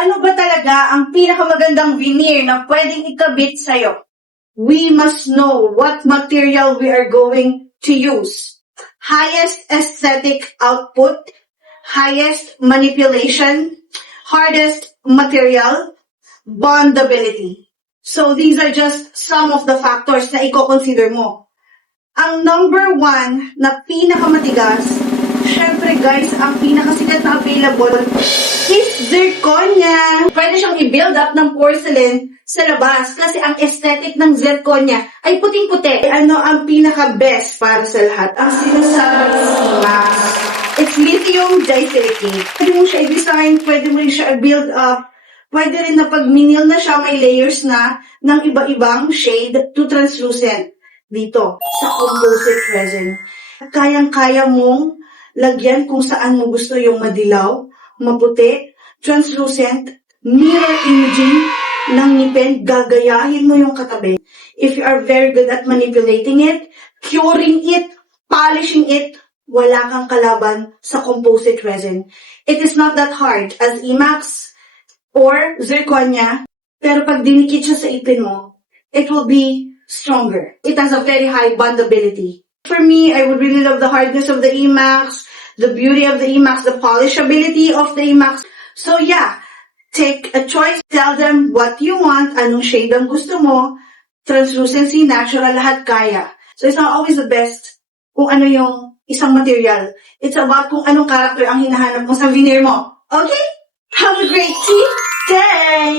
Ano ba talaga ang pinakamagandang veneer na pwedeng ikabit sa'yo? We must know what material we are going to use. Highest aesthetic output, highest manipulation, hardest material, bondability. So these are just some of the factors na i-consider mo. Ang number 1 na pinakamatigas, syempre guys, ang pinakasikat na available is zirconia. Pwede siyang i-build up ng porcelain sa labas kasi ang aesthetic ng zirconia ay puting-puti. Ano ang pinaka-best para sa lahat? Ang sinasabi is IMAX. It's lithium disilicate. Pwede mo siya i-design, pwede mo rin siya i-build up. Pwede rin na pag minil na siya, may layers na ng iba-ibang shade to translucent dito sa composite resin. Kayang-kaya mong lagyan kung saan mo gusto yung madilaw, maputi, translucent, mirror imaging ng ngipin, gagayahin mo yung katabi. If you are very good at manipulating it, curing it, polishing it, wala kang kalaban sa composite resin. It is not that hard as IMAX or zirconia, pero pag dinikit siya sa ipin mo, it will be stronger. It has a very high bondability. For me, I would really love the hardness of the IMAX, the beauty of the IMAX, the polishability of the IMAX. So yeah, take a choice. Tell them what you want, anong shade ang gusto mo, translucency, natural, lahat kaya. So it's not always the best kung ano yung isang material. It's about kung anong character ang hinahanap mo sa veneer mo. Okay? Have a great day!